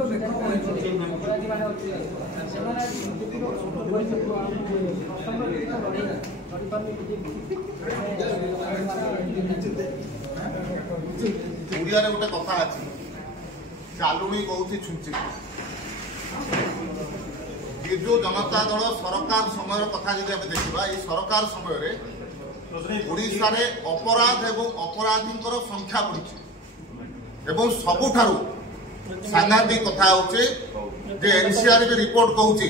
ओडिया गोटे कथा अच्छी चालुणी कौची छुंची बिजु जनता दल सरकार समय कथा जब देखा ये सरकार समय ओडिशा रे अपराध एवं अपराधी संख्या बढ़ी सबुठारु सांघातिक कथा होचे जे एनसीआर भी रिपोर्ट कहूची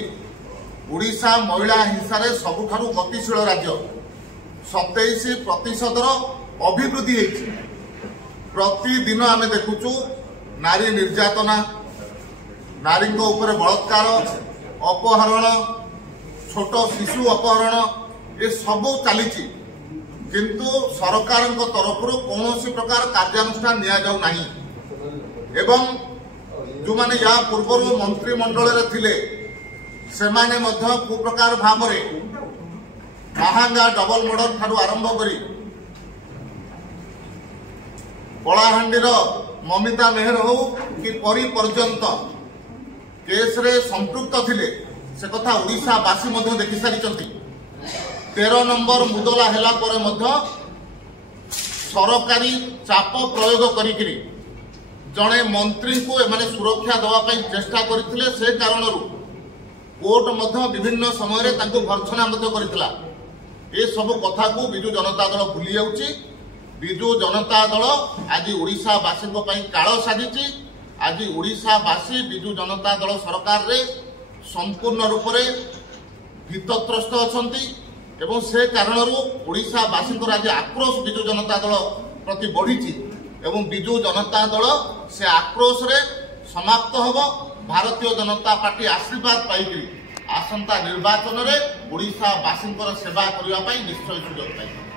ओडिशा महिला हिंसा रे सबुठारु गतिशील राज्य 27% अभिवृद्धि होती प्रतिदिन आम देखुचु नारी निर्यातना नारी ऊपर बलात्कार अपहरण छोट शिशु अपहरण ये सब चली किंतु सरकार तरफ कौन प्रकार कार्यानुष्ठान नि एवं जो माने या पूर्व मंत्रिमंडल थिले सेमाने मध्य कुप्रकार भाव महांगा डबल मर्डर ठारू आरंभ करी कलाहांडीर ममिता मेहर हो कि परी पर्यंत केस रे संपृक्त थिले से कथा ओडिशावासी मध्य देखि सारी 13 नंबर मुदला हेला परे मध्य सरकारी चाप प्रयोग करिकरी जड़े मंत्री को एमाने सुरक्षा देवाई चेष्टा करथिले से कारणरू कोर्ट मध्य विभिन्न समय भर्सना करथिला ए सब कथा को बिजु जनता दल भूली जाउची बिजु जनता दल आज ओडिशावासी काल साजिची आज ओडिशावासी बिजु जनता दल सरकार रे संपूर्ण रूप से भीतत्रस्त अछंती एवं से कारणरू ओडिशावासी आज आक्रोश बिजु जनता दल प्रति बढ़ी एवं बिजु जनता दल से आक्रोश रे समाप्त होब भारतीय जनता पार्टी आशीर्वाद पाई आसंता निर्वाचन में ओडिशावासी सेवा करने निश्चय सुजोग पाई।